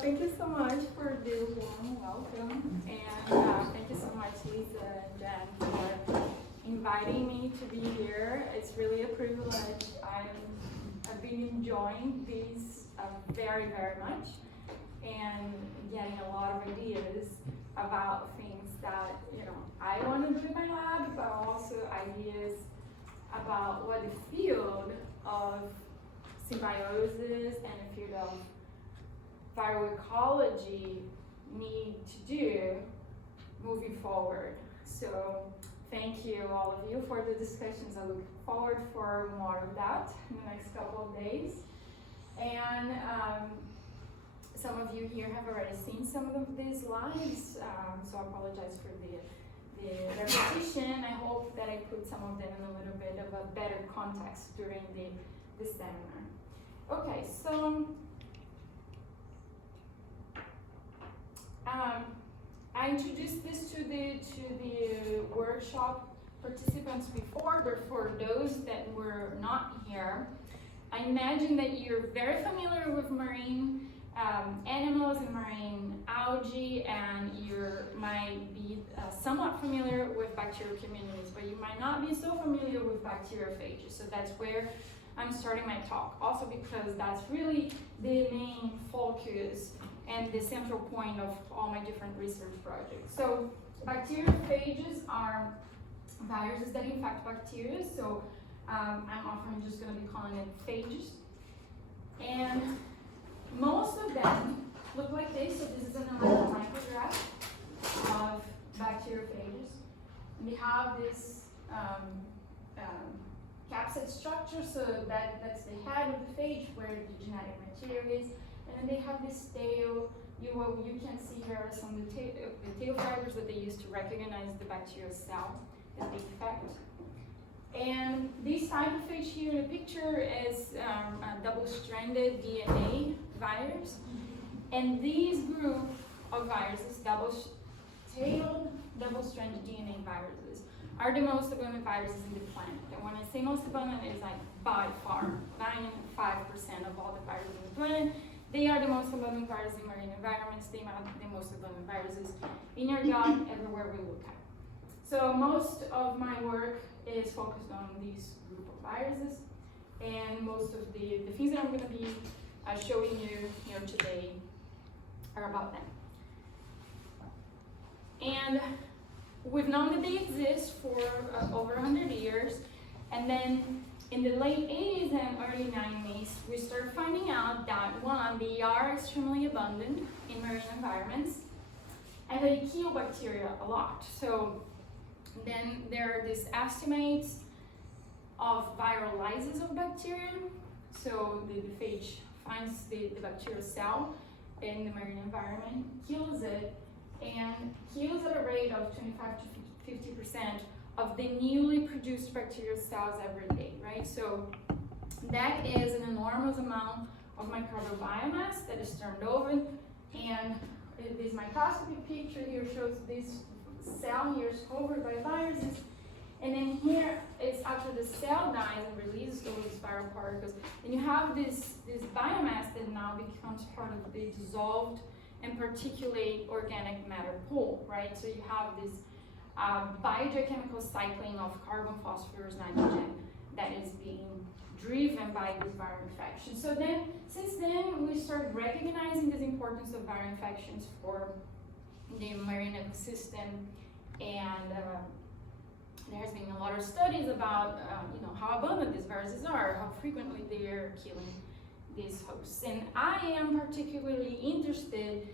Thank you so much for the warm welcome, and thank you so much, Lisa and Jen, for inviting me to be here. It's really a privilege. I've been enjoying these very, very much, and getting a lot of ideas about things that I want to do in my lab, but also ideas about what the field of symbiosis and the field of viral ecology need to do moving forward. So thank you, all of you, for the discussions. I look forward for more of that in the next couple of days. And some of you here have already seen some of these slides, so I apologize for the repetition. I hope that I put some of them in a little bit of a better context during the seminar. Okay, so I introduced this to the workshop participants before, but for those that were not here, I imagine that you're very familiar with marine animals and marine algae, and you might be somewhat familiar with bacterial communities, but you might not be so familiar with bacteriophages. So that's where I'm starting my talk, also because that's really the main focus and the central point of all my different research projects. So bacteriophages are viruses that infect bacteria, so I'm often just going to be calling it phages. And most of them look like this. So this is an micrograph of bacteriophages. And they have this capsid structure, so that's the head of the phage where the genetic material is. And then they have this tail. You can see here some of the tail fibers that they use to recognize the bacterial cell that they infect. And this type of phage here in the picture is a double-stranded DNA virus. And these group of viruses, double-tailed, double-stranded DNA viruses, are the most abundant viruses in the planet. And when I say most abundant, it's like by far 95% of all the viruses in the planet. They are the most abundant viruses in marine environments. They are the most abundant viruses in your gut, everywhere we look at. So most of my work is focused on these group of viruses, and most of the things that I'm going to be showing you here today are about them. And we've known that they exist for over 100 years, and then in the late 80s and early 90s, we started finding out that, one, they are extremely abundant in marine environments, and they kill bacteria a lot. So then there are these estimates of viral lysis of bacteria. So the phage finds the bacterial cell in the marine environment, kills it, and kills at a rate of 25 to 50% of the newly produced bacterial cells every day, right? So that is an enormous amount of microbial biomass that is turned over, and this microscopy picture here shows this cell here is covered by viruses, and then here it's after the cell dies and releases those viral particles, and you have this biomass that now becomes part of the dissolved and particulate organic matter pool, right? So you have this biogeochemical cycling of carbon, phosphorus, nitrogen that is being driven by this viral infection. So then, since then, we started recognizing this importance of viral infections for the marine ecosystem, and there has been a lot of studies about how abundant these viruses are, how frequently they are killing these hosts. And I am particularly interested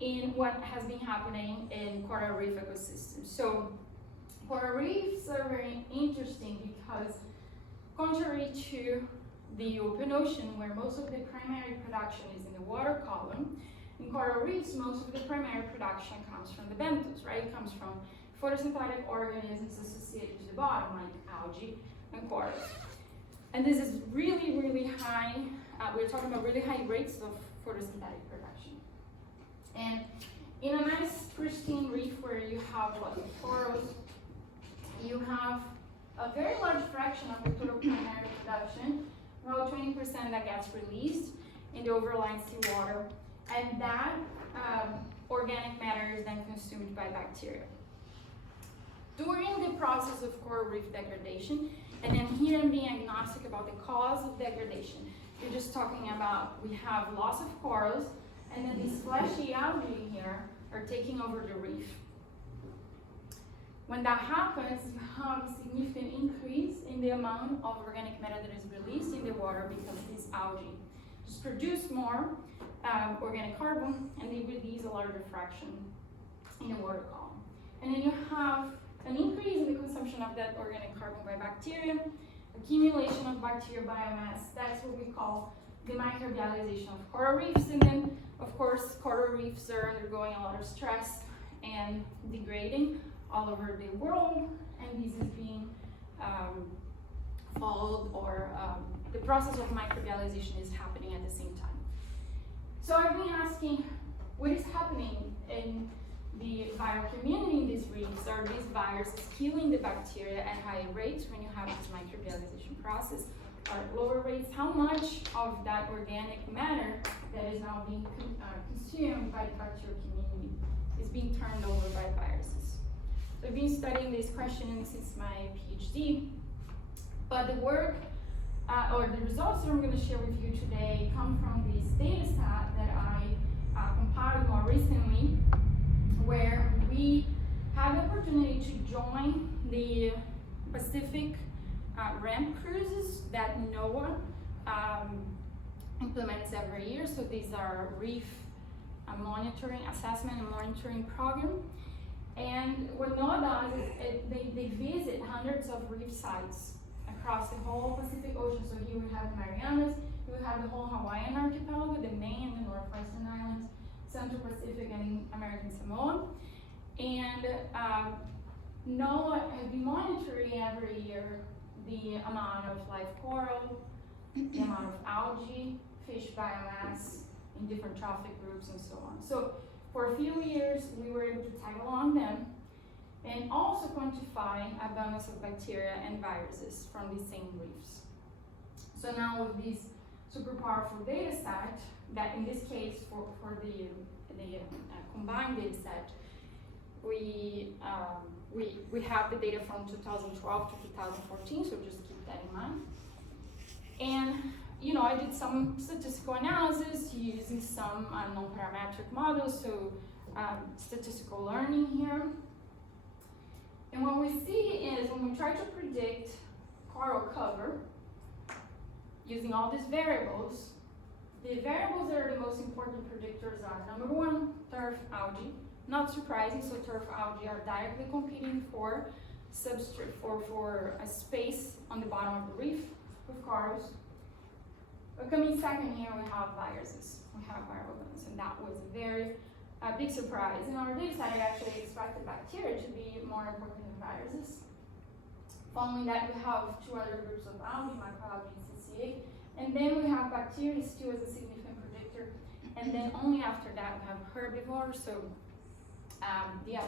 in what has been happening in coral reef ecosystems. So coral reefs are very interesting because, contrary to the open ocean, where most of the primary production is in the water column, in coral reefs, most of the primary production comes from the benthos, right? It comes from photosynthetic organisms associated to the bottom, like algae and corals. And this is really, really high. We're talking about really high rates of photosynthetic production. And in a nice pristine reef where you have lots of corals, you have a very large fraction of the total primary production, about 20% that gets released in the overlying seawater. and that organic matter is then consumed by bacteria. During the process of coral reef degradation, and then here I'm being agnostic about the cause of degradation. We're just talking about, we have loss of corals, and then these fleshy algae here are taking over the reef. When that happens, you have a significant increase in the amount of organic matter that is released in the water because these algae just produce more organic carbon, and they release a larger fraction in the water column. And then you have an increase in the consumption of that organic carbon by bacteria, accumulation of bacterial biomass. That's what we call the microbialization of coral reefs. And then, of course, coral reefs are undergoing a lot of stress and degrading all over the world, and this is being followed, or the process of microbialization is happening at the same time. So I've been asking, what is happening in the viral community in these reefs? Are these viruses killing the bacteria at higher rates when you have this microbialization process, or at lower rates? How much of that organic matter that is now being consumed by the bacterial community is being turned over by viruses? So I've been studying this question since my PhD, but the work or the results that I'm going to share with you today come from this data set that I compiled more recently, where we had the opportunity to join the Pacific ramp cruises that Manoa implements every year. So these are reef monitoring, assessment and monitoring program. And what Manoa does is they visit hundreds of reef sites across the whole Pacific Ocean. So here we have the Marianas, here we have the whole Hawaiian archipelago, the main and the northwestern islands, Central Pacific and American Samoa. And NOAA has been monitoring every year the amount of live coral, the amount of algae, fish biomass in different trophic groups and so on. So for a few years, we were able to tag along them and also quantify abundance of bacteria and viruses from these same reefs. So now with this super powerful data set, that in this case for the combined data set, we have the data from 2012 to 2014, so just keep that in mind. And I did some statistical analysis using some non-parametric models, so statistical learning here. And what we see is when we try to predict coral cover using all these variables, the variables that are the most important predictors are, number one, turf algae. Not surprising, so turf algae are directly competing for substrate, for a space on the bottom of the reef with corals. Coming second here, we have viruses. We have viral abundance, and that was a very big surprise. In our data set, I actually expected bacteria to be more important than viruses. Following that, we have two other groups of algae, microalgae and CCA, and then we have bacteria still as a significant predictor, and then only after that we have herbivores, so the other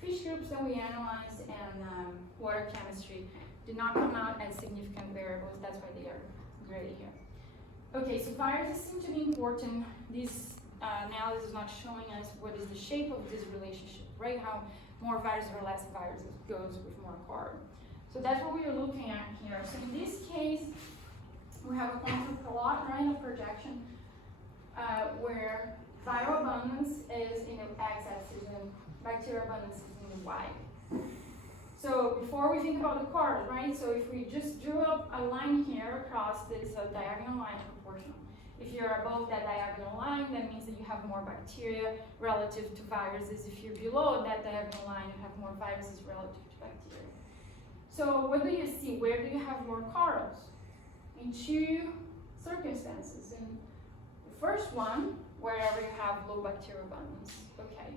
fish groups that we analyzed and water chemistry did not come out as significant variables. That's why they are gray here. Okay, so viruses seem to be important. This analysis is not showing us what is the shape of this relationship, right? How more viruses or less viruses goes with more carbon. So that's what we are looking at here. So in this case, we have a contour plot, right, a projection, where viral abundance is in the x-axis and bacterial abundance is in the y. So before we think about the carbon, right, so if we just drew up a line here across this diagonal line proportional, if you're above that diagonal line, that means that you have more bacteria relative to viruses. If you're below that diagonal line, you have more viruses relative to bacteria. So what do you see? Where do you have more corals? In two circumstances. In the first one, wherever you have low bacterial abundance. Okay.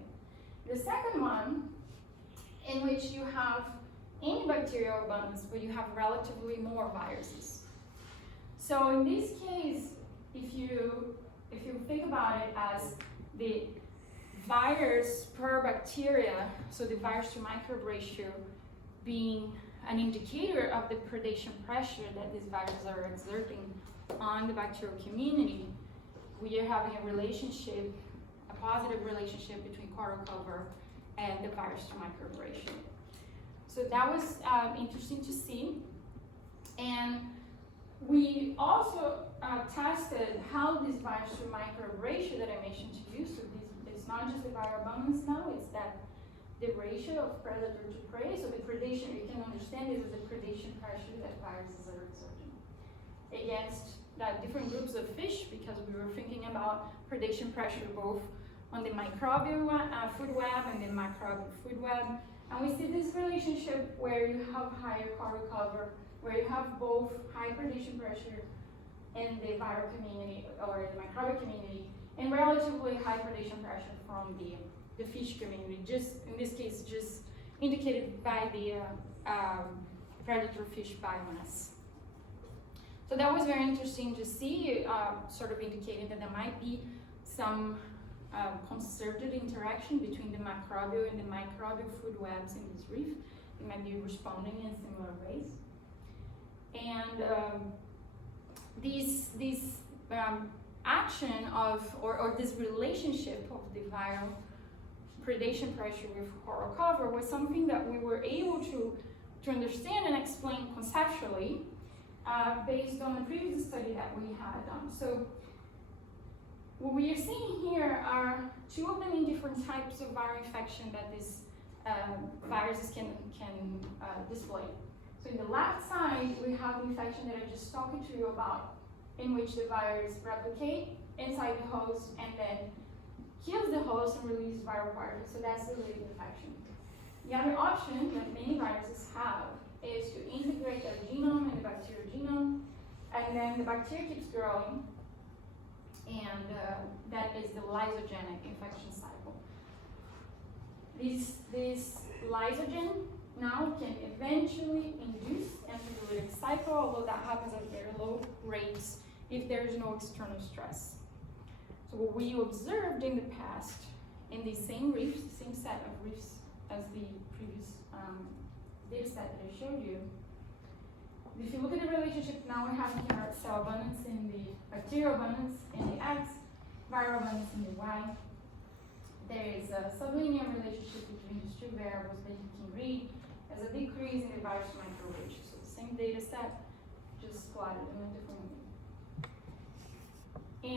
The second one, in which you have any bacterial abundance, but you have relatively more viruses. So in this case, if you think about it as the virus per bacteria, so the virus to microbe ratio being an indicator of the predation pressure that these viruses are exerting on the bacterial community, we are having a relationship, a positive relationship between coral cover and the virus to microbe ratio. So that was interesting to see. And we also tested how this virus to microbe ratio that I mentioned to you, so it's not just the viral abundance now, it's that the ratio of predator to prey, so the predation, you can understand this as a predation pressure that viruses are exerting against different groups of fish, because we were thinking about predation pressure both on the microbial food web and the macrobial food web. And we see this relationship where you have higher coral cover, where you have both high predation pressure in the viral community or the microbial community, and relatively high predation pressure from the fish community, just in this case, just indicated by the predator fish biomass. So that was very interesting to see, sort of indicating that there might be some concerted interaction between the macrobial and the microbial food webs in this reef. They might be responding in similar ways. And this action of, or this relationship of the viral predation pressure with coral cover was something that we were able to understand and explain conceptually based on the previous study that we had done. So what we are seeing here are two of the main different types of viral infection that these viruses can display. So in the left side, we have the infection that I just talked to you about, in which the virus replicate inside the host and then kills the host and releases viral particles. So that's the lead infection. The other option that many viruses have is to integrate their genome and the bacterial genome, and then the bacteria keeps growing, and that is the lysogenic infection cycle. This lysogen now can eventually induce an enterolytic cycle, although that happens at very low rates if there is no external stress. So what we observed in the past in these same reefs, same set of reefs as the previous data set that I showed you, if you look at the relationship, now we're having here cell abundance in the bacterial abundance in the X, viral abundance in the Y. There is a sublinear relationship between these two variables that you can read as a decrease in the virus microbe ratio. So the same data set, just plotted in a different way.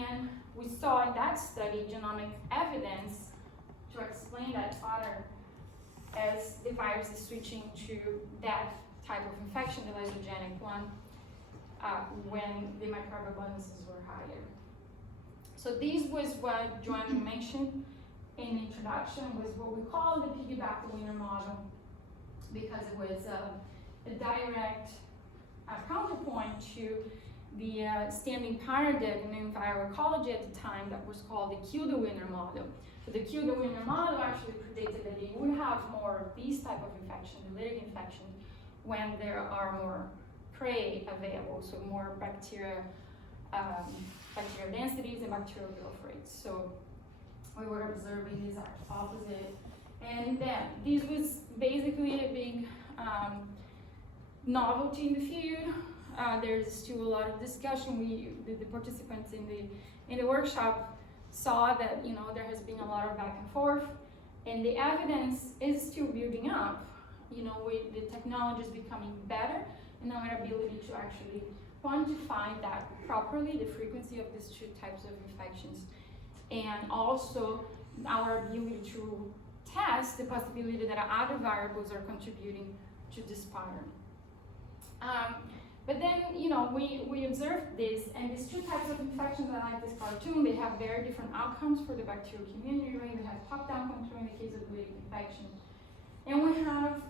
And we saw in that study genomic evidence to explain that pattern as the virus is switching to that type of infection, the lysogenic one, when the microbial abundances were higher. So this was what Joanna mentioned in the introduction, was what we call the piggyback winner model, because it was a direct counterpoint to the standing paradigm in viral ecology at the time that was called the kill the winner model. So the kill the winner model actually predicted that you would have more of these type of infections, the lytic infections, when there are more prey available, so more bacterial densities and bacterial growth rates. So we were observing these are opposite. And then this was basically a big novelty in the field. There's still a lot of discussion. The participants in the workshop saw that there has been a lot of back and forth, and the evidence is still building up. With the technology is becoming better, and our ability to actually quantify that properly, the frequency of these two types of infections, and also our ability to test the possibility that other variables are contributing to this pattern. But then, we observed this, and these two types of infections are like this cartoon. They have very different outcomes for the bacterial community, right? We have top-down control in the case of lytic infection. And we have,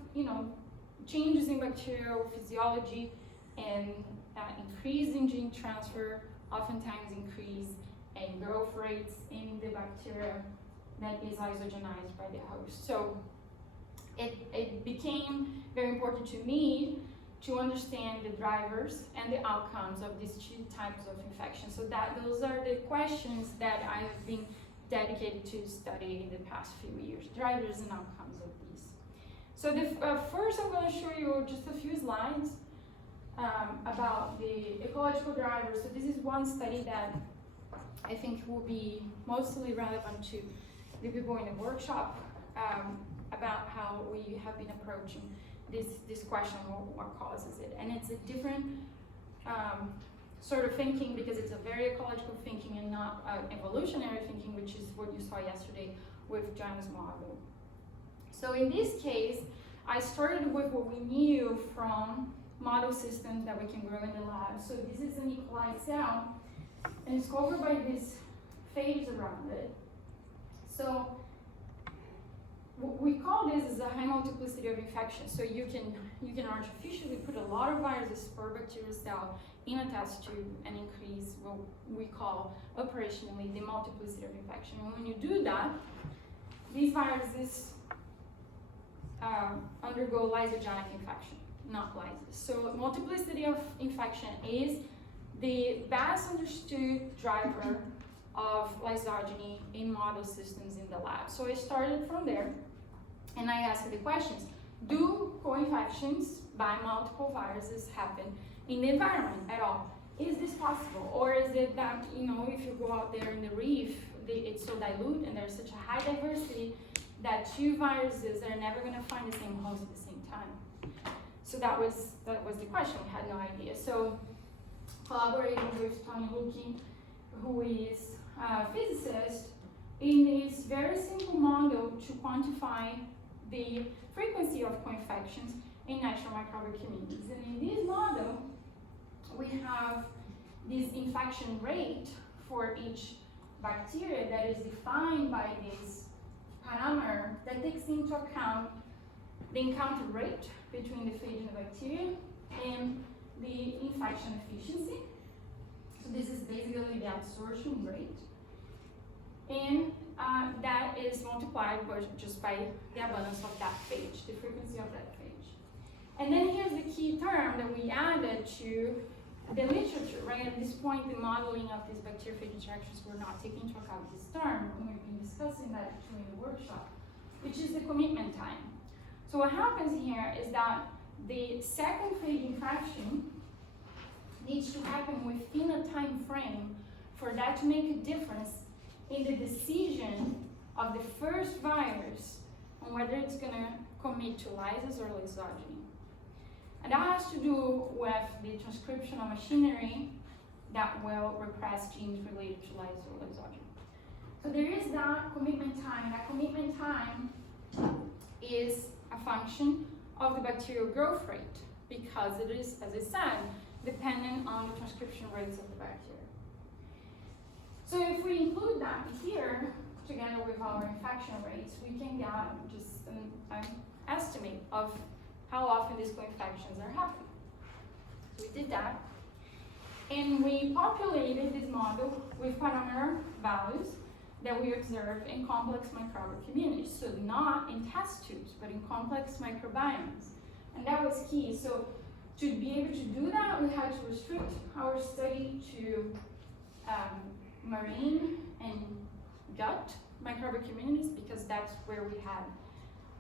changes in bacterial physiology and increase in gene transfer, oftentimes increase in growth rates in the bacteria that is lysogenized by the host. So it became very important to me to understand the drivers and the outcomes of these two types of infections. So those are the questions that I've been dedicated to study in the past few years, drivers and outcomes of these. So first I'm going to show you just a few slides about the ecological drivers. So this is one study that I think will be mostly relevant to the people in the workshop about how we have been approaching this question, what causes it. And it's a different sort of thinking, because it's a very ecological thinking and not evolutionary thinking, which is what you saw yesterday with John's model. So in this case, I started with what we knew from model systems that we can grow in the lab. So this is an E. coli cell, and it's covered by this phage around it. So we call this as a high multiplicity of infection. So you can artificially put a lot of viruses per bacterial cell in a test tube and increase what we call operationally the multiplicity of infection. And when you do that, these viruses undergo lysogenic infection, not lysis. So multiplicity of infection is the best understood driver of lysogeny in model systems in the lab. So I started from there, and I asked the questions: do co-infections by multiple viruses happen in the environment at all? Is this possible? Or is it that, if you go out there in the reef, it's so dilute and there's such a high diversity that two viruses are never going to find the same host at the same time? So that was the question. We had no idea. So collaborating with Tony Luki, who is a physicist, in this very simple model to quantify the frequency of co-infections in natural microbial communities. And in this model, we have this infection rate for each bacteria that is defined by this parameter that takes into account the encounter rate between the phage and the bacteria and the infection efficiency. So this is basically the absorption rate. And that is multiplied just by the abundance of that phage, the frequency of that phage. And then here's the key term that we added to the literature, right? At this point, the modeling of these bacteriophage interactions were not taking into account this term, and we've been discussing that during the workshop, which is the commitment time. So what happens here is that the second phage infection needs to happen within a time frame for that to make a difference in the decision of the first virus on whether it's going to commit to lysis or lysogeny. And that has to do with the transcriptional machinery that will repress genes related to lysis or lysogeny. So there is that commitment time. That commitment time is a function of the bacterial growth rate, because it is, as I said, dependent on the transcription rates of the bacteria. So if we include that here, together with our infection rates, we can get just an estimate of how often these co-infections are happening. So we did that, and we populated this model with parameter values that we observed in complex microbial communities. So not in test tubes, but in complex microbiomes. And that was key. So to be able to do that, we had to restrict our study to marine and gut microbial communities, because that's where we had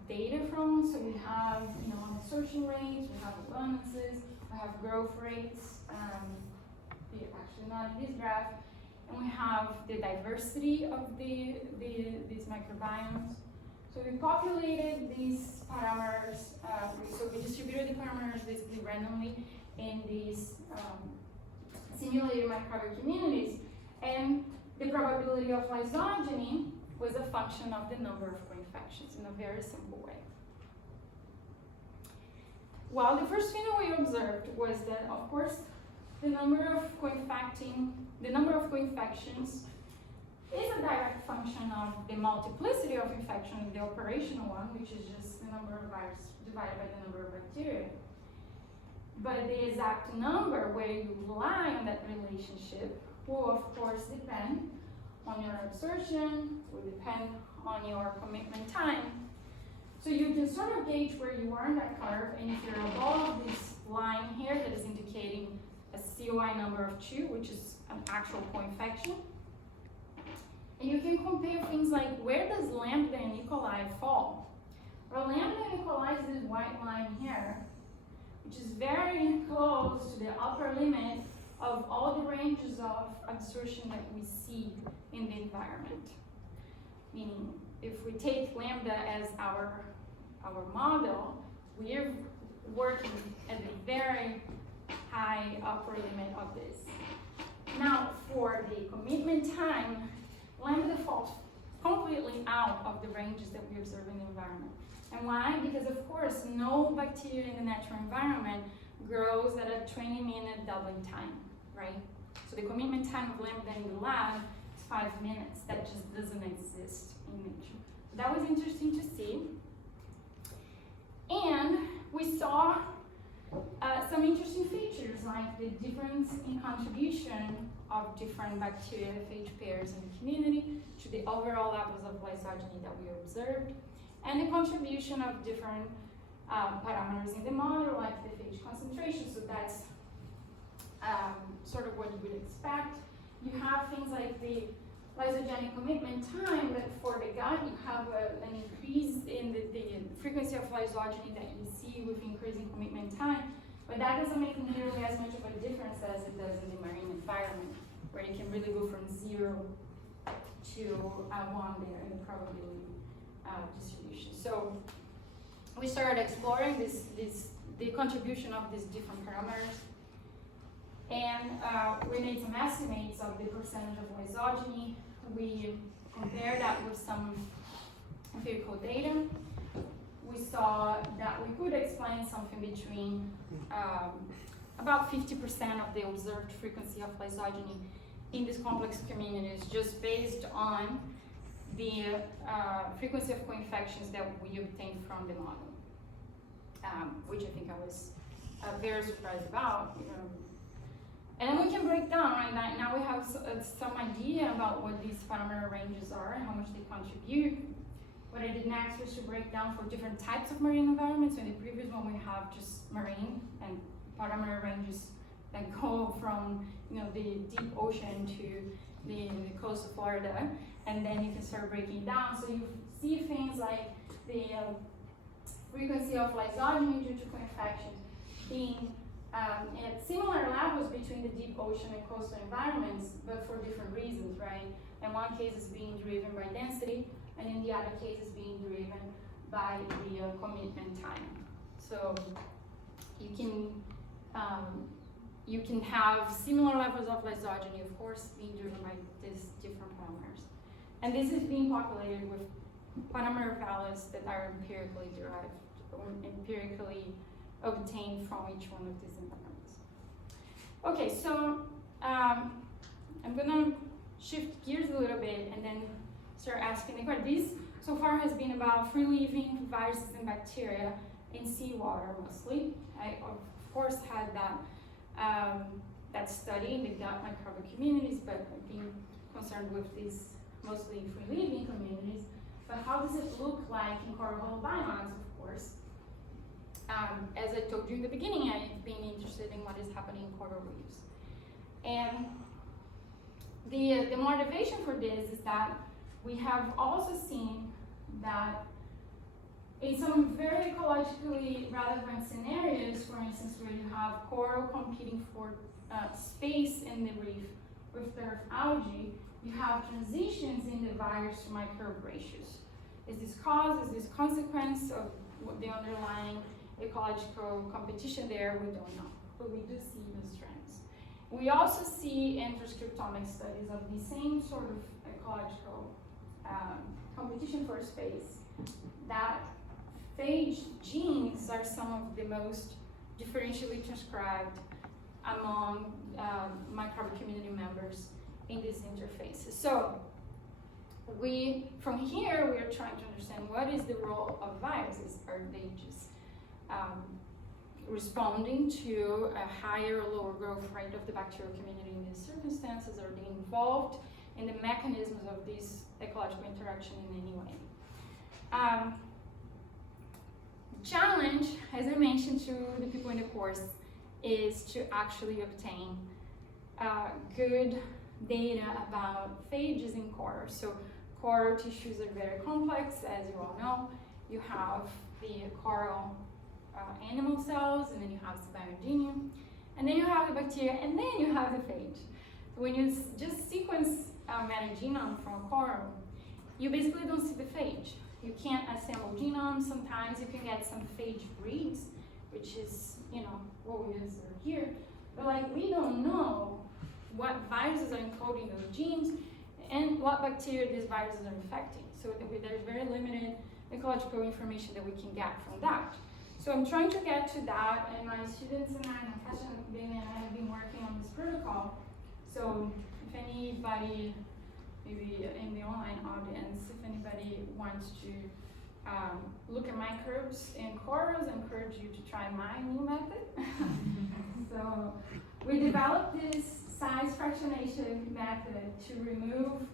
data from. So we have, absorption rates, we have abundances, we have growth rates, actually not in this graph, and we have the diversity of these microbiomes. So we populated these parameters, so we distributed the parameters basically randomly in these simulated microbial communities, and the probability of lysogeny was a function of the number of co-infections in a very simple way. Well, the first thing that we observed was that, of course, the number of co-infections is a direct function of the multiplicity of infection, the operational one, which is just the number of viruses divided by the number of bacteria. But the exact number where you rely on that relationship will, of course, depend on your absorption, will depend on your commitment time. So you can sort of gauge where you are in that curve, and if you're above this line here that is indicating a COI number of 2, which is an actual co-infection, and you can compare things like, where does lambda and E. coli fall? Well, lambda and E. coli is this white line here, which is very close to the upper limit of all the ranges of absorption that we see in the environment. Meaning, if we take lambda as our model, we're working at a very high upper limit of this. Now, for the commitment time, lambda falls completely out of the ranges that we observe in the environment. And why? Because of course, no bacteria in the natural environment grows at a 20-minute doubling time, right? So the commitment time of lambda in the lab is 5 minutes. That just doesn't exist in nature. So that was interesting to see. And we saw some interesting features, like the difference in contribution of different bacteria phage pairs in the community to the overall levels of lysogeny that we observed, and the contribution of different parameters in the model, like the phage concentration. So that's sort of what you would expect. You have things like the lysogenic commitment time, but for the gut, you have an increase in the frequency of lysogeny that you see with increasing commitment time, but that doesn't make nearly as much of a difference as it does in the marine environment, where you can really go from 0 to 1 there in the probability distribution. So we started exploring the contribution of these different parameters, and we made some estimates of the percentage of lysogeny. We compared that with some empirical data. We saw that we could explain something between about 50% of the observed frequency of lysogeny in these complex communities, just based on the frequency of co-infections that we obtained from the model, which I think I was very surprised about. And then we can break down, right? Now we have some idea about what these parameter ranges are and how much they contribute. What I did next was to break down for different types of marine environments. So in the previous one, we have just marine and parameter ranges that go from the deep ocean to the coast of Florida, and then you can start breaking it down. So you see things like the frequency of lysogeny due to co-infections being at similar levels between the deep ocean and coastal environments, but for different reasons, right? In one case, it's being driven by density, and in the other case, it's being driven by the commitment time. So you can have similar levels of lysogeny, of course, being driven by these different parameters. And this is being populated with parameter values that are empirically derived, or empirically obtained from each one of these environments. Okay, so I'm gonna shift gears a little bit and then start asking the question. This so far has been about free-living viruses and bacteria in seawater mostly. I of course had that study in the gut microbial communities, but I've been concerned with these mostly free-living communities. But how does it look like in coral hollow biomes, of course? As I told you in the beginning, I've been interested in what is happening in coral reefs. And the motivation for this is that we have also seen that in some very ecologically relevant scenarios, for instance, where you have coral competing for space in the reef with their algae, you have transitions in the virus to microbe ratios. Is this cause, is this consequence of what the underlying ecological competition there? We don't know, but we do see those trends. We also see in transcriptomic studies of the same sort of ecological competition for space, that phage genes are some of the most differentially transcribed among microbial community members in these interfaces. So from here, we are trying to understand what is the role of viruses. Are they just responding to a higher or lower growth rate of the bacterial community in these circumstances? Are they involved in the mechanisms of this ecological interaction in any way? Challenge, as I mentioned to the people in the course, is to actually obtain good data about phages in coral. So coral tissues are very complex, as you all know. You have the coral animal cells, and then you have the biodinium, and then you have the bacteria, and then you have the phage. when you just sequence a metagenome from a coral, you basically don't see the phage. You can't assemble genomes. Sometimes you can get some phage reads, which is, you know, what we observe here. But like, we don't know what viruses are encoding those genes and what bacteria these viruses are infecting. So there's very limited ecological information that we can get from that. So I'm trying to get to that, and my students and I, Natasha and I have been working on this protocol. So if anybody, maybe in the online audience, if anybody wants to look at microbes and corals, I encourage you to try my new method. So we developed this size fractionation method to remove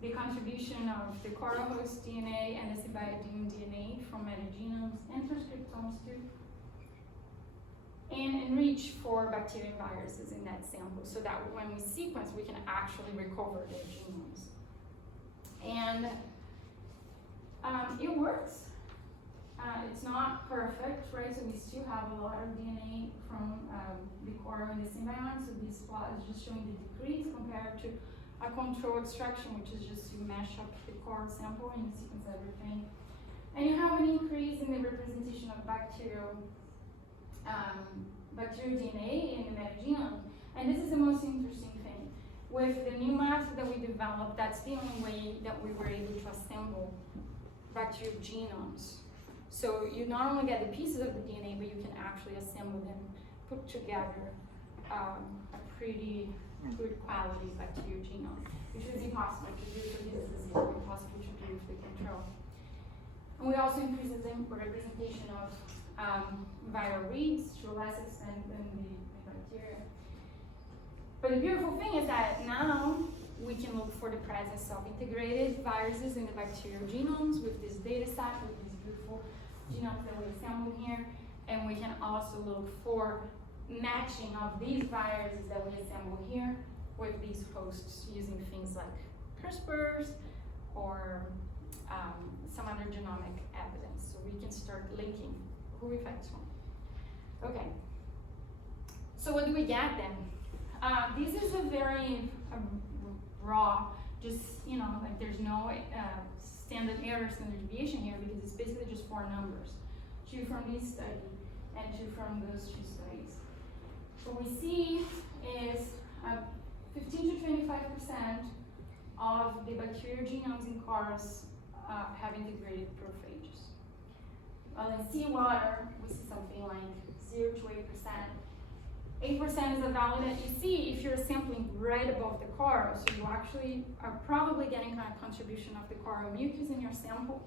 the contribution of the coral host DNA and the symbiotic DNA from metagenomes and transcriptomes too, and enrich for bacteria and viruses in that sample, so that when we sequence, we can actually recover their genomes. And it works. It's not perfect, right? So we still have a lot of DNA from the coral and the symbionts. So this plot is just showing the decrease compared to a control extraction, which is just to mash up the coral sample and sequence everything. And you have an increase in the representation of bacterial DNA in the metagenome. And this is the most interesting thing. With the new method that we developed, that's the only way that we were able to assemble bacterial genomes. So you not only get the pieces of the DNA, but you can actually assemble them, put together a pretty good quality bacterial genome, which is impossible to do for this disease, impossible to do with the control. And we also increase the representation of viral reads to a less extent than the bacteria. But the beautiful thing is that now we can look for the presence of integrated viruses in the bacterial genomes with this data set, with these beautiful genomes that we assembled here. And we can also look for matching of these viruses that we assemble here with these hosts using things like CRISPRs or some other genomic evidence. So we can start linking who infects whom. Okay. So what do we get then? This is a very raw, just, you know, like there's no standard error, standard deviation here, because it's basically just 4 numbers. 2 from this study and 2 from those 2 studies. What we see is 15 to 25% of the bacterial genomes in corals have integrated prophages. While in seawater, we see something like 0 to 8%. 8% is a value that you see if you're sampling right above the coral, so you actually are probably getting kind of contribution of the coral mucus in your sample.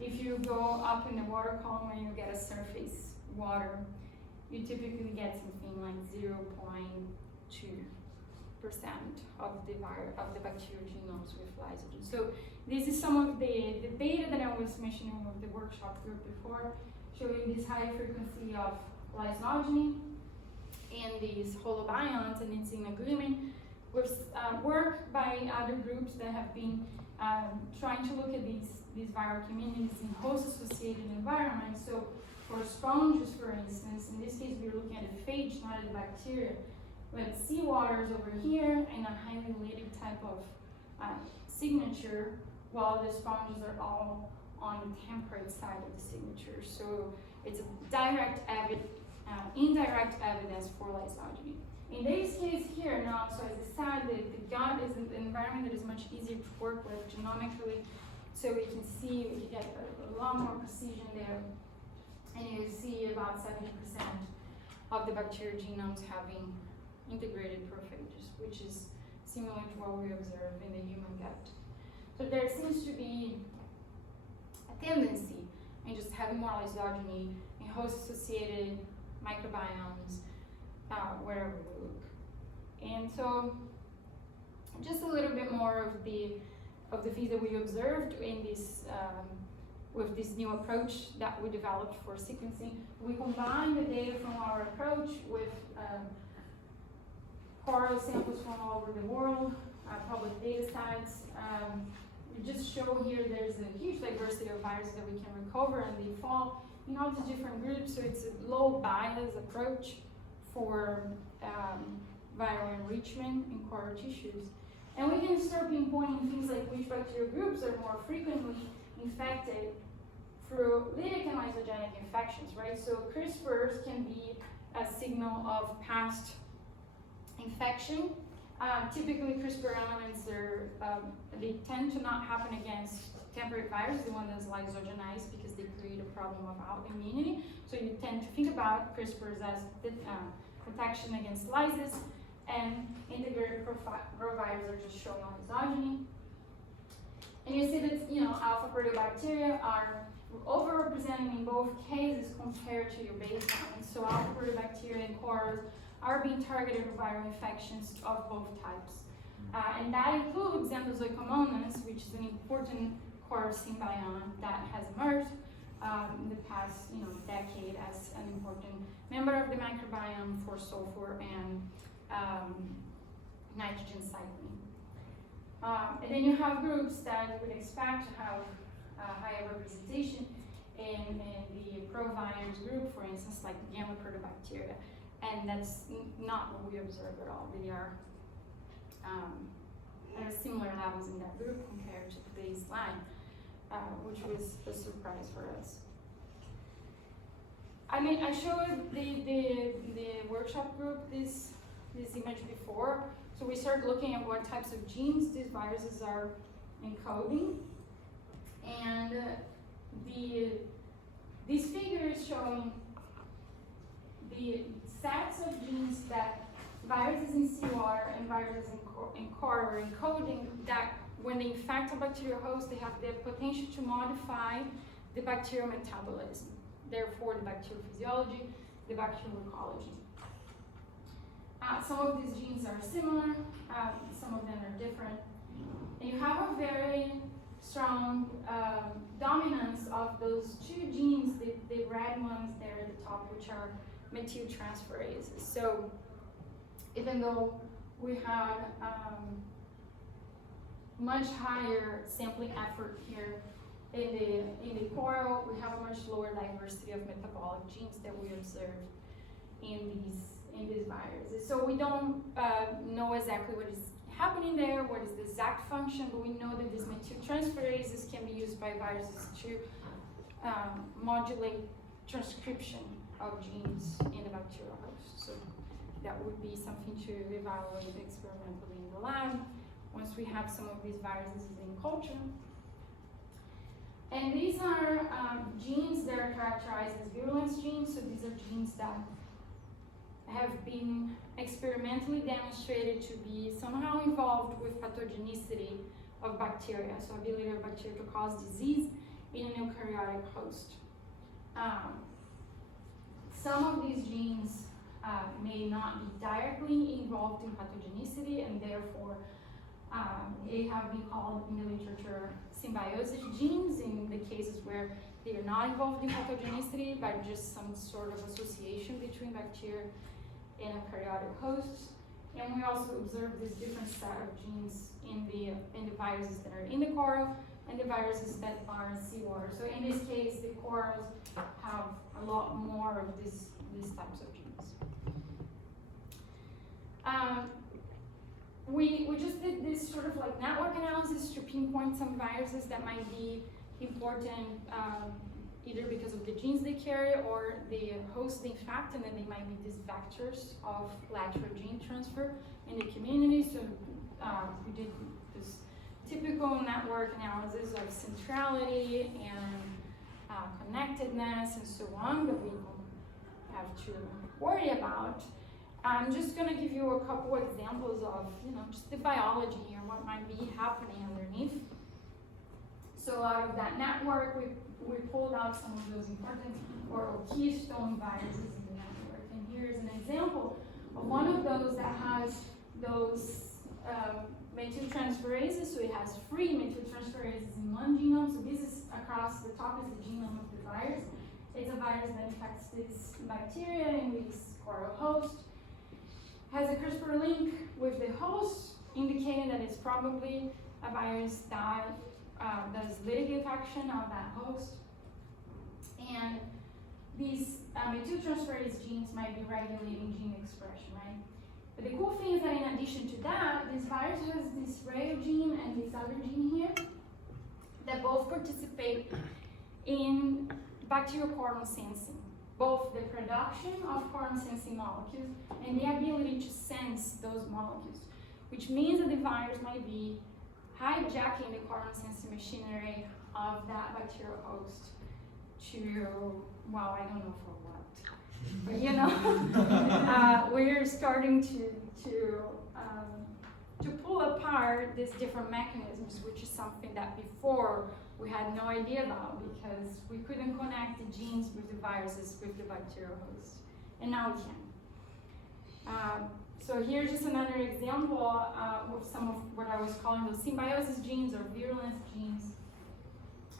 If you go up in the water column where you get a surface water, you typically get something like 0.2% of the bacterial genomes with lysogen. So this is some of the data that I was mentioning with the workshop group before, showing this high frequency of lysogeny and these holobions, and it's in agreement with work by other groups that have been trying to look at these viral communities in host-associated environments. So for sponges, for instance, in this case we're looking at the phage, not at the bacteria, but seawater is over here in a highly related type of signature, while the sponges are all on the temperate side of the signature. So it's a indirect evidence for lysogeny. In this case here, now, so as I said, the gut is an environment that is much easier to work with genomically, so we can see, we can get a lot more precision there, and you see about 70% of the bacterial genomes having integrated prophages, which is similar to what we observe in the human gut. So there seems to be a tendency in just having more lysogeny in host-associated microbiomes wherever we look. And so just a little bit more of the things that we observed in this with this new approach that we developed for sequencing. We combined the data from our approach with coral samples from all over the world, public data sets. We just show here there's a huge diversity of viruses that we can recover, and they fall in all these different groups. So it's a low bias approach for viral enrichment in coral tissues. And we can start pinpointing things like which bacterial groups are more frequently infected through lytic and lysogenic infections, right? So CRISPRs can be a signal of past infection. Typically, CRISPR elements they tend to not happen against temperate virus, the one that's lysogenized, because they create a problem of autoimmunity. So you tend to think about CRISPRs as protection against lysis, and integrated provirus are just showing lysogeny. And you see that alpha proteobacteria are overrepresented in both cases compared to your baseline. So alpha proteobacteria and corals are being targeted for viral infections of both types. And that includes Endozoicomonas, which is an important coral symbiont that has emerged in the past decade as an important member of the microbiome for sulfur and nitrogen cycling. And then you have groups that you would expect to have higher representation in the provirus group, for instance, like gamma protobacteria. And that's not what we observe at all. They are at similar levels in that group compared to the baseline, which was a surprise for us. I mean, I showed the workshop group this image before. So we started looking at what types of genes these viruses are encoding. And this figure is showing the sets of genes that viruses in seawater and viruses in coral are encoding, that when they infect a bacterial host, they have the potential to modify the bacterial metabolism, therefore the bacterial physiology, the bacterial ecology. Some of these genes are similar, some of them are different. And you have a very strong dominance of those two genes, the red ones there at the top, which are methyltransferases. So even though we have much higher sampling effort here in the coral, we have a much lower diversity of metabolic genes that we observe in these viruses. So we don't know exactly what is happening there, what is the exact function, but we know that these methyltransferases can be used by viruses to modulate transcription of genes in the bacterial host. So that would be something to evaluate experimentally in the lab once we have some of these viruses in culture. And these are genes that are characterized as virulence genes. So these are genes that have been experimentally demonstrated to be somehow involved with pathogenicity of bacteria, so ability of bacteria to cause disease in an eukaryotic host. Some of these genes may not be directly involved in pathogenicity, and therefore they have been called in the literature symbiosis genes in the cases where they are not involved in pathogenicity, but just some sort of association between bacteria and eukaryotic hosts. And we also observe this different set of genes in the viruses that are in the coral and the viruses that are in seawater. So in this case, the corals have a lot more of these types of genes. We just did this sort of like network analysis to pinpoint some viruses that might be important either because of the genes they carry or the host they infect, and then they might be these vectors of lateral gene transfer in the community. So we did this typical network analysis of centrality and connectedness and so on that we don't have to worry about. I'm just going to give you a couple examples of, just the biology here, what might be happening underneath. So out of that network, we pulled out some of those important or keystone viruses in the network. And here's an example of one of those that has those methyltransferases. So it has free methyltransferases in one genome. So this is across the top is the genome of the virus. It's a virus that infects this bacteria in this coral host. Has a CRISPR link with the host, indicating that it's probably a virus that does lytic infection of that host. And these methyltransferase genes might be regulating gene expression, right? But the cool thing is that in addition to that, this virus has this rail gene and this other gene here that both participate in bacterial quorum sensing, both the production of quorum sensing molecules and the ability to sense those molecules, which means that the virus might be hijacking the quorum sensing machinery of that bacterial host to, well, I don't know for what, but you know, we're starting to pull apart these different mechanisms, which is something that before we had no idea about because we couldn't connect the genes with the viruses with the bacterial host, and now we can. So here's just another example of some of what I was calling those symbiosis genes or virulence genes.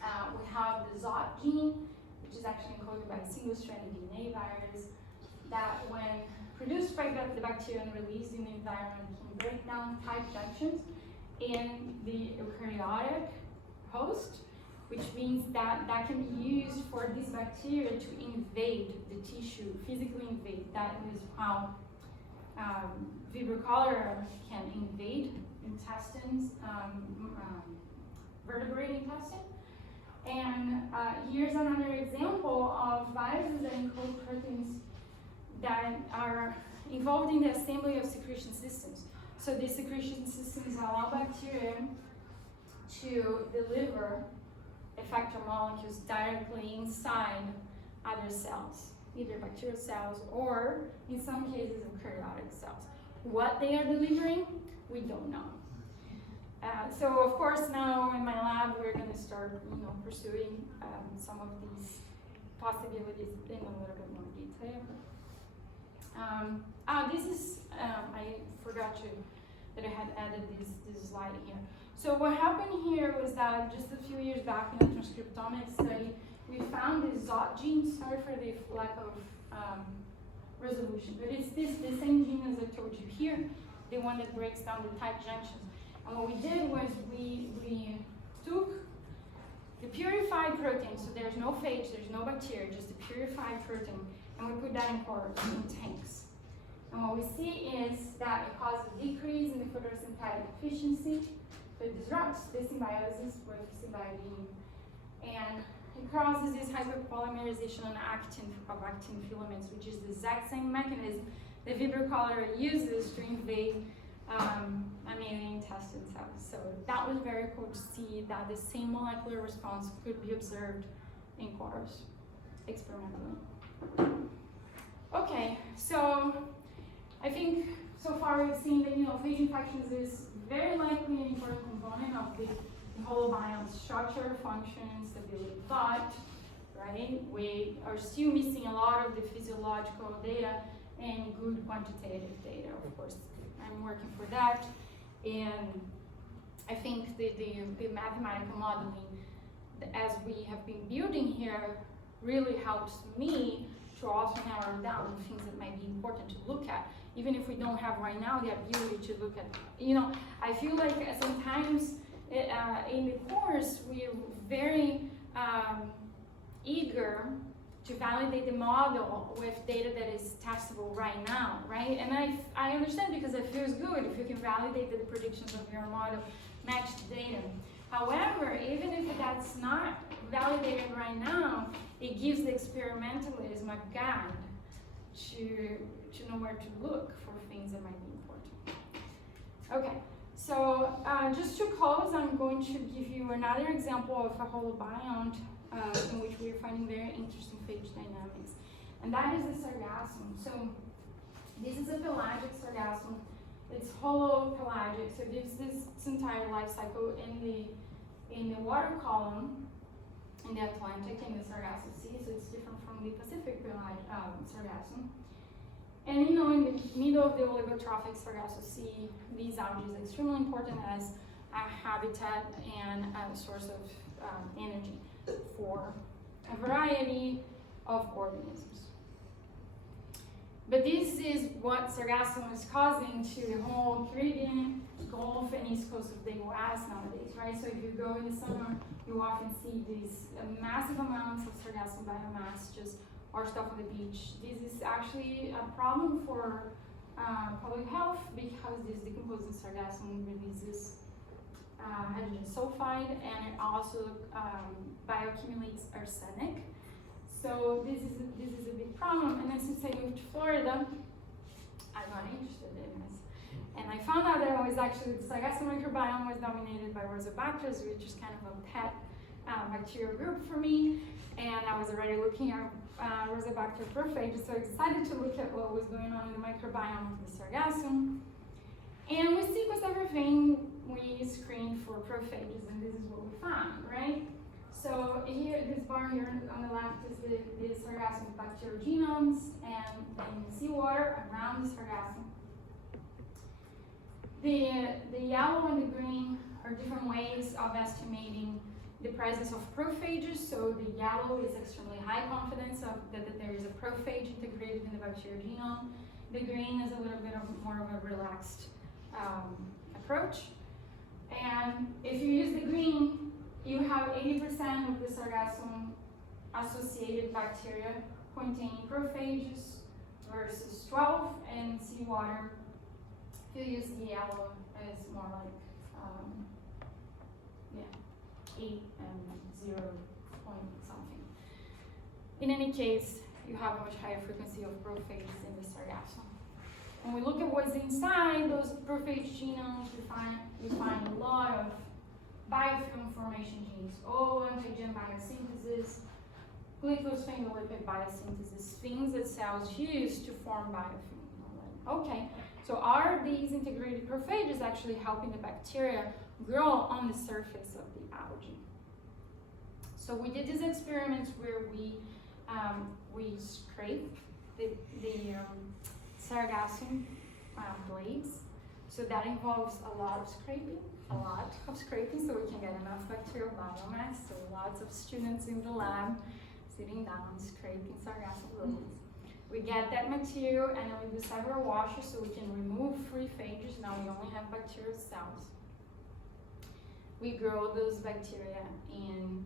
We have the ZOT gene, which is actually encoded by a single-stranded DNA virus, that when produced by the bacteria and released in the environment can break down tight junctions in the eukaryotic host, which means that that can be used for this bacteria to invade the tissue, physically invade. That is how Vibrio cholera can invade intestines, vertebrate intestine. And here's another example of viruses that encode proteins that are involved in the assembly of secretion systems. So these secretion systems allow bacteria to deliver effector molecules directly inside other cells, either bacterial cells or, in some cases, eukaryotic cells. What they are delivering, we don't know. So of course now in my lab we're going to start, pursuing some of these possibilities in a little bit more detail. This is I forgot that I had added this slide here. So what happened here was that just a few years back in a transcriptomics study, we found this ZOT gene. Sorry for the lack of resolution, but it's the same gene as I told you here, the one that breaks down the tight junctions. And what we did was we took the purified protein, so there's no phage, there's no bacteria, just the purified protein, and we put that in tanks. And what we see is that it causes a decrease in the photosynthetic efficiency, so it disrupts the symbiosis with symbiodine, and it causes this hyperpolymerization of actin filaments, which is the exact same mechanism that Vibrio cholera uses to invade mammalian intestine cells. So that was very cool to see that the same molecular response could be observed in quarters experimentally. Okay, so I think so far we've seen that phage infections is very likely an important component of the holobiome structure, function, stability, but right, we are still missing a lot of the physiological data and good quantitative data, of course. I'm working for that, and I think the mathematical modeling, as we have been building here, really helps me to also narrow down things that might be important to look at, even if we don't have right now the ability to look at. I feel like sometimes in the course we're very eager to validate the model with data that is testable right now, right? And I understand, because it feels good if you can validate that the predictions of your model match the data. However, even if that's not validated right now, it gives the experimentalism a guide to know where to look for things that might be important. Okay, so just to close, I'm going to give you another example of a holobiont in which we're finding very interesting phage dynamics, and that is the sargassum. So this is a pelagic sargassum. It's holopelagic, so it gives this entire life cycle in the water column in the Atlantic, in the Sargasso Sea, so it's different from the Pacific sargassum. And in the middle of the oligotrophic Sargasso Sea, these algae is extremely important as a habitat and a source of energy for a variety of organisms. But this is what sargassum is causing to the whole Caribbean, Gulf, and east coast of the US nowadays, right? So if you go in the summer, you often see these massive amounts of sargassum biomass just washed off on the beach. This is actually a problem for public health because this decomposing sargassum releases hydrogen sulfide, and it also bioaccumulates arsenic. So this is a big problem. And then since I moved to Florida, I got interested in this. And I found out that it was actually the sargassum microbiome was dominated by Rhizobacters, which is kind of a pet bacterial group for me. And I was already looking at Rhizobacter prophages, so I decided to look at what was going on in the microbiome of the sargassum. And we sequenced everything, we screened for prophages, and this is what we found, right? So here, this bar here on the left is the sargassum bacterial genomes, and in the seawater around the sargassum. The yellow and the green are different ways of estimating the presence of prophages. So the yellow is extremely high confidence that there is a prophage integrated in the bacterial genome. The green is a little bit more of a relaxed approach. And if you use the green, you have 80% of the sargassum associated bacteria containing prophages versus 12 in seawater. If you use the yellow, it's more like 8 and 0 point something. In any case, you have a much higher frequency of prophages in the sargassum. When we look at what's inside those prophage genomes, we find a lot of biofilm formation genes, antigen biosynthesis, glycosphingolipid biosynthesis, things that cells use to form biofilm. Okay, so are these integrated prophages actually helping the bacteria grow on the surface of the algae? So we did these experiments where we scrape the sargassum blades. So that involves a lot of scraping, so we can get enough bacterial biomass. So lots of students in the lab sitting down, scraping sargassum blades. We get that material and then we do several washes so we can remove free phages. Now we only have bacterial cells. We grow those bacteria in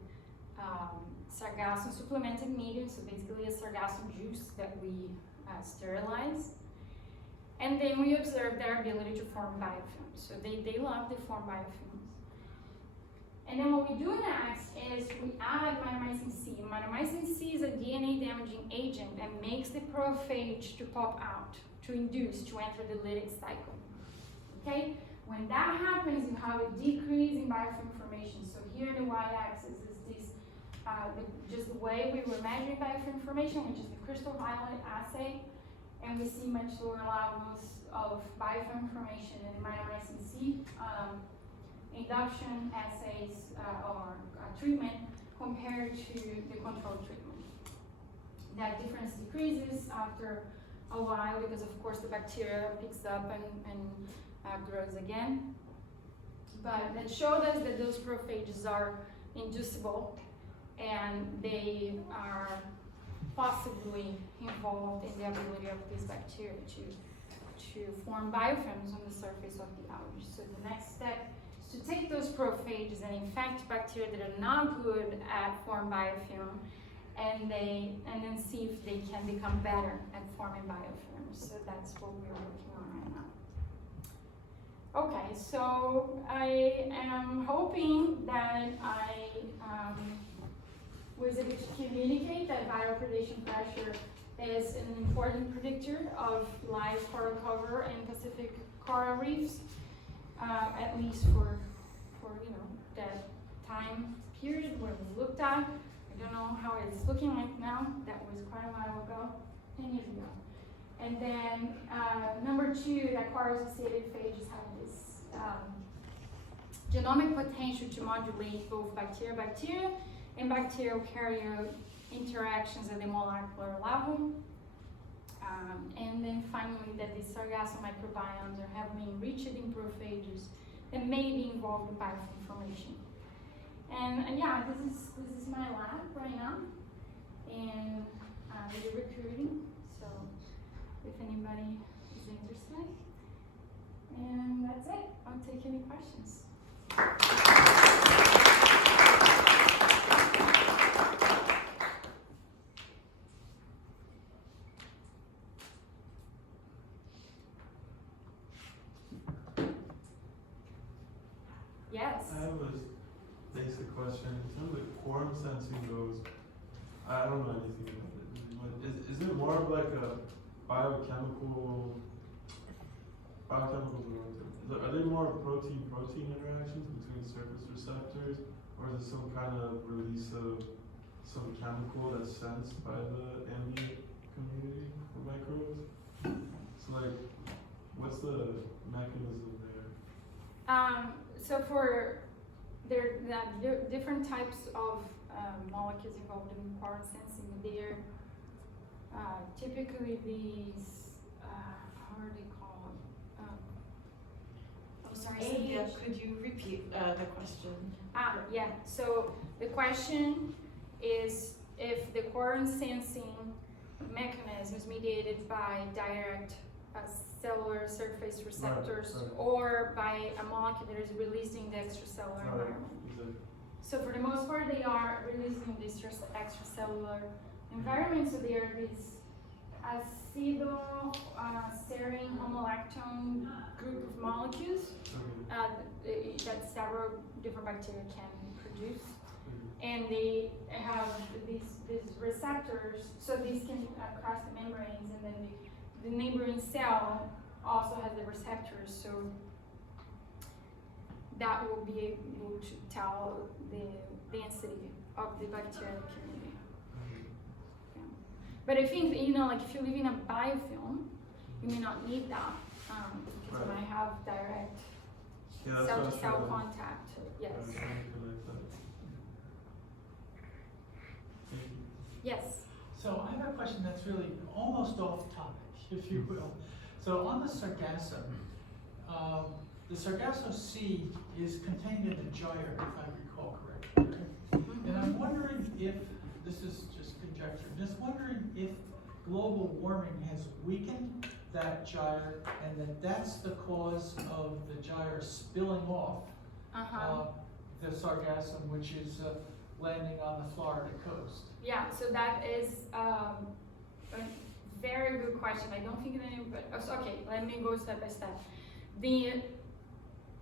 sargassum supplemented medium, so basically a sargassum juice that we sterilize. And then we observe their ability to form biofilms. So they love to form biofilms. And then what we do next is we add mitomycin C. Mitomycin C is a DNA damaging agent that makes the prophage to pop out, to induce, to enter the lytic cycle. Okay? When that happens, you have a decrease in biofilm formation. So here the y-axis is this, just the way we were measuring biofilm formation, which is the crystal highlight assay. And we see much lower levels of biofilm formation in mitomycin C induction assays or treatment compared to the control treatment. That difference decreases after a while because, of course, the bacteria picks up and grows again. But that showed us that those prophages are inducible and they are possibly involved in the ability of these bacteria to form biofilms on the surface of the algae. So the next step is to take those prophages and infect bacteria that are not good at forming biofilm, and then see if they can become better at forming biofilms. So that's what we're working on right now. Okay, so I am hoping that I was able to communicate that viral predation pressure is an important predictor of live coral cover in Pacific coral reefs, at least for that time period where we looked at. I don't know how it's looking like now. That was quite a while ago, 10 years ago. And then number 2, that coral-associated phages have this genomic potential to modulate both bacteria and bacterial eukaryote interactions at the molecular level. And then finally, that the sargassum microbiomes are heavily enriched in prophages that may be involved in biofilm formation. And yeah, this is my lab right now, and we're recruiting. So if anybody is interested, and that's it. I'll take any questions. Yes. I have a basic question. In terms of quorum sensing goes, I don't know anything about it. Is it more of like a biochemical are there more protein-protein interactions between surface receptors, or is it some kind of release of some chemical that's sensed by the ambient community of microbes? So like, what's the mechanism there? So there are different types of molecules involved in quorum sensing. They're typically these, how are they called? I'm sorry, Cynthia, could you repeat the question? Yeah, so the question is if the quorum sensing mechanism is mediated by direct cellular surface receptors, right. or by a molecule that is released in the extracellular environment. Exactly. So for the most part, they are releasing this extracellular environment. So there are these acetylserine homolactone group of molecules that several different bacteria can produce, and they have these receptors. So these can cross the membranes, and then the neighboring cell also has the receptors. So that will be able to tell the density of the bacterial community. Yeah. But I think, like if you live in a biofilm, you may not need that, because you might have direct cell-to-cell contact. Yes. Yes. So I have a question that's really almost off topic, if you will. So on the sargassum, the sargasso seed is contained in a gyre, if I recall correctly. Right? And I'm wondering if, this is just conjecture, just wondering if global warming has weakened that gyre, and that's the cause of the gyre spilling off the sargassum, which is landing on the Florida coast. Yeah, so that is a very good question. I don't think that anybody, okay, let me go step by step. The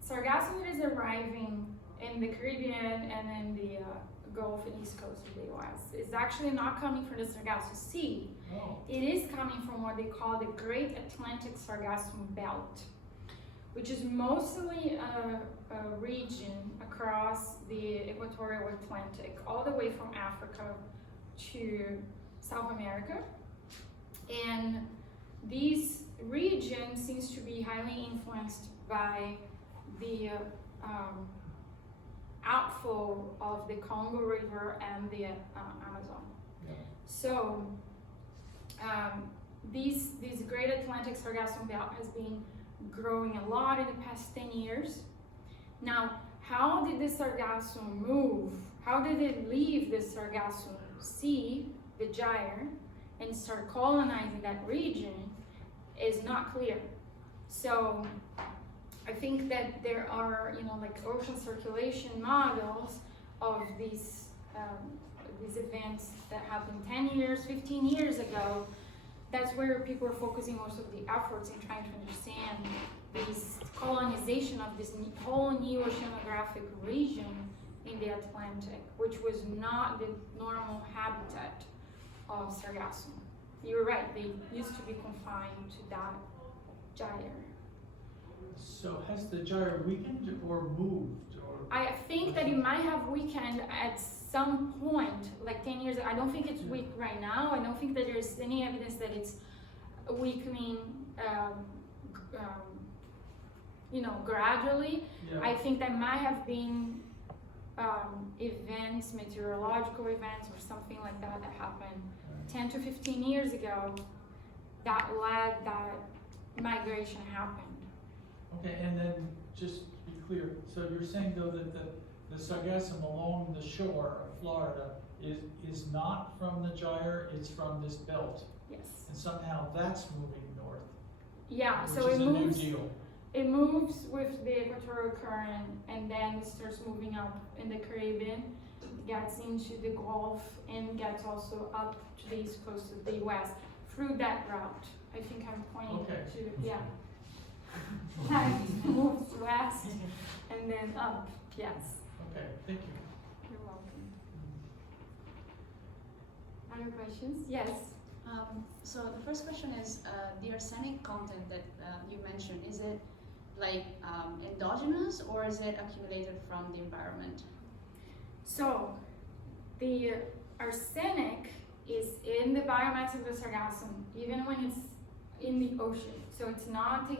sargassum that is arriving in the Caribbean and in the Gulf and East Coast of the US is actually not coming from the Sargasso Sea. Oh. It is coming from what they call the Great Atlantic Sargassum Belt, which is mostly a region across the equatorial Atlantic, all the way from Africa to South America. And this region seems to be highly influenced by the outflow of the Congo River and the Amazon. Yeah. So this Great Atlantic Sargassum Belt has been growing a lot in the past 10 years. Now, how did the sargassum move? How did it leave the Sargasso Sea, the gyre, and start colonizing that region is not clear. So I think that there are, like ocean circulation models of these events that happened 10 years, 15 years ago. That's where people are focusing most of the efforts in trying to understand this colonization of this whole new oceanographic region in the Atlantic, which was not the normal habitat of sargassum. You're right, they used to be confined to that gyre. So has the gyre weakened or moved? Or I think that it might have weakened at some point, like 10 years ago. I don't think it's weak right now. I don't think that there's any evidence that it's weakening, gradually. Yeah. I think that might have been events, meteorological events or something like that that happened 10 to 15 years ago that led that migration happened. Okay, and then just to be clear, so you're saying though that the sargassum along the shore of Florida is not from the gyre, it's from this belt, Yes. and somehow that's moving north. Yeah, Which so is it a moves. new deal. It moves with the equatorial current, and then it starts moving up in the Caribbean, gets into the Gulf, and gets also up to the east coast of the US through that route. I think I'm pointing Okay. to, yeah. It moves west and then up Yes, Okay, thank you. you're welcome. Other questions? Yes. So the first question is, the arsenic content that you mentioned, is it like endogenous or is it accumulated from the environment? So, the arsenic is in the biomass of the sargassum, even when it's in the ocean. So it's not the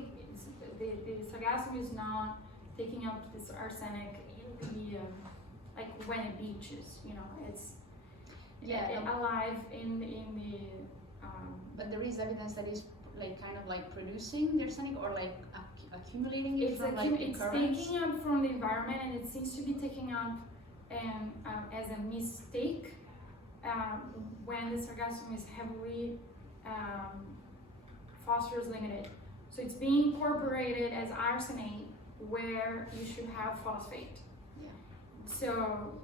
sargassum is not taking up this arsenic in the like when it beaches. You know, it's alive in the. But there is evidence that is like kind of like producing the arsenic or like accumulating it from like the It's currents? taking up from the environment, and it seems to be taking up as a mistake when the sargassum is heavily phosphorus limited. So it's being incorporated as arsenate where you should have phosphate. Yeah. So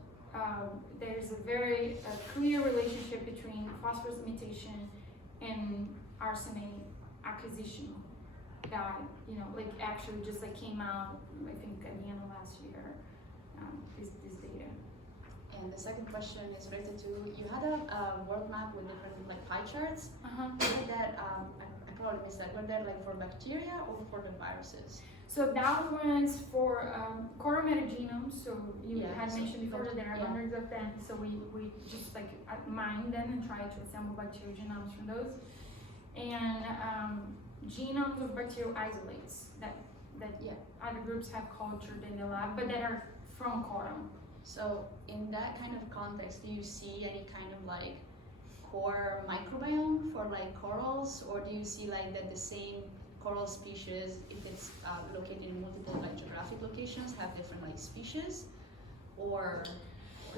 there's a very clear relationship between phosphorus limitation and arsenate acquisition that, you know, like actually just like came out, I think at the end of last year, this data. And the second question is related to, you had a world map with different like pie charts. Uh-huh. Were that, I probably missed that, were that like for bacteria or for the viruses? So that was for core metagenomes. So you Yeah, had so mentioned before that there are yeah. hundreds of them. So we just like mined them and tried to assemble bacterial genomes from those. And genomes of bacterial isolates that Yeah. other groups have cultured in the lab, but that are from coral. So in that kind of context, do you see any kind of like core microbiome for like corals, or do you see like that the same coral species, if it's located in multiple like geographic locations, have different like species, or?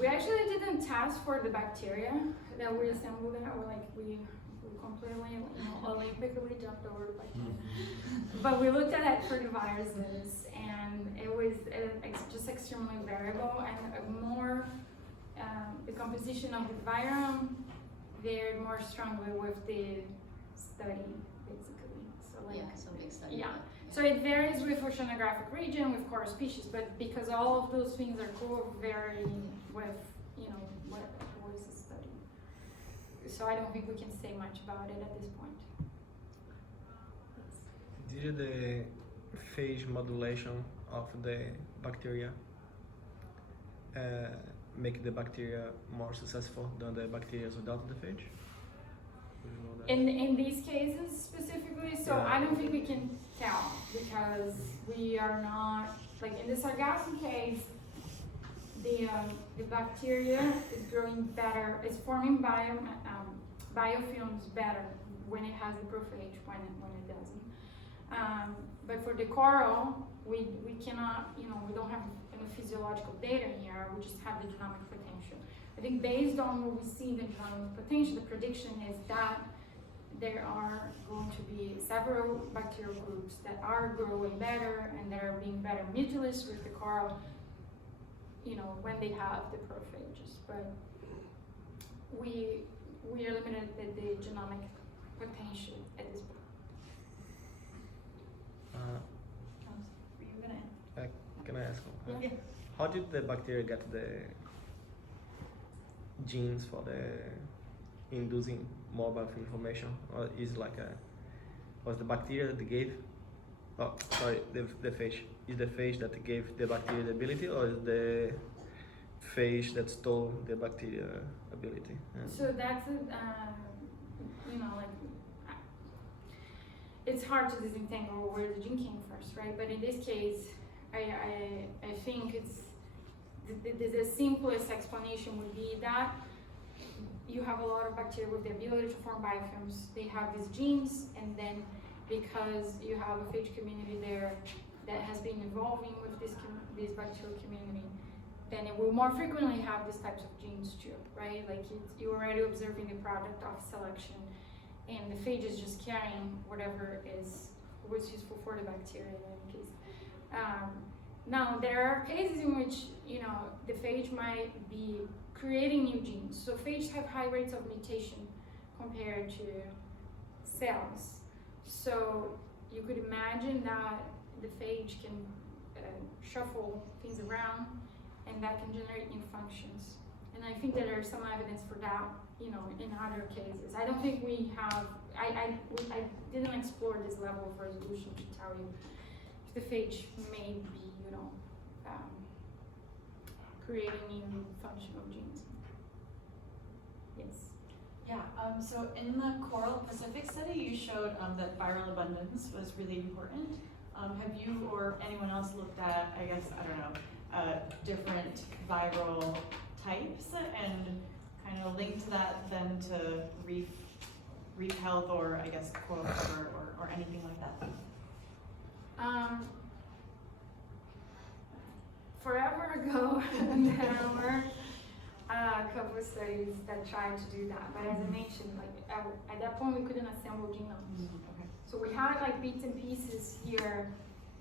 We actually didn't test for the bacteria that we assembled that were like we completely, you know, Olympically jumped over the bacteria. But we looked at it for the viruses, and it was just extremely variable, and more the composition of the virome varied more strongly with the study, basically. So like, Yeah, so big study. yeah. but, So it varies with oceanographic region, with core species, but because all of those things are co-vary with, you know, what is the study. So I don't think we can say much about it at this point. Did the phage modulation of the bacteria make the bacteria more successful than the bacteria without the phage? Do you know that? In these cases specifically, so Yeah. I don't think we can tell because we are not, like in the sargassum case, the bacteria is growing better, it's forming biofilms better when it has the prophage when it doesn't. But for the coral, we cannot, you know, we don't have any physiological data here, we just have the genomic potential. I think based on what we see in the genomic potential, the prediction is that there are going to be several bacterial groups that are growing better and that are being better mutualist with the coral, you know, when they have the prophages. But we are limited at the genomic potential at this point. Were you gonna? Can I ask? Yeah. How did the bacteria get the genes for the inducing mobile information? Or is like was the bacteria that gave? Oh, sorry, the phage. Is the phage that gave the bacteria the ability, or is the phage that stole the bacteria ability? So that's you know, like it's hard to disentangle where the gene came first, right? But in this case, I think it's the simplest explanation would be that you have a lot of bacteria with the ability to form biofilms. They have these genes, and then because you have a phage community there that has been evolving with this bacterial community, then it will more frequently have these types of genes too, right? Like you're already observing the product of selection, and the phage is just carrying whatever was useful for the bacteria in any case. Now there are cases in which, you know, the phage might be creating new genes. So phages have high rates of mutation compared to cells. So you could imagine that the phage can shuffle things around, and that can generate new functions. And I think that there's some evidence for that, you know, in other cases. I don't think we have, I didn't explore this level of resolution to tell you if the phage may be, you know, creating new functional genes. Yes. Yeah, so in the Coral Pacific study, you showed that viral abundance was really important. Have you or anyone else looked at, I guess, I don't know, different viral types and kind of linked that then to reef health, or I guess coral cover, or anything like that? Forever ago, there were a couple of studies that tried to do that, but as I mentioned, like at that point we couldn't assemble genomes. Okay. So we had like bits and pieces here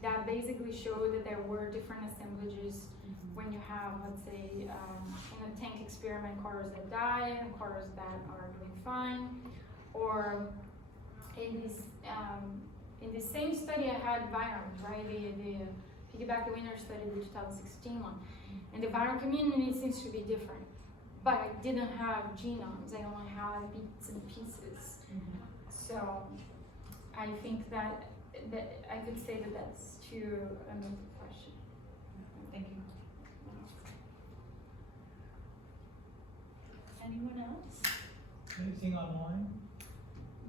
that basically showed that there were different assemblages when you have, let's say, in a tank experiment, corals that die and corals that are doing fine, or in this same study I had virums, right? The piggyback the winner study, the 2016 one, and the viral community seems to be different, but I didn't have genomes. I only had bits and pieces. So I think that I could say that that's to another question. Thank you. Anyone else? Anything online?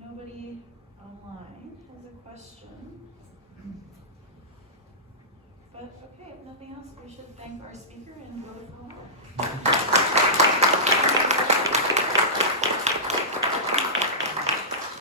Nobody online has a question. But okay, if nothing else, we should thank our speaker and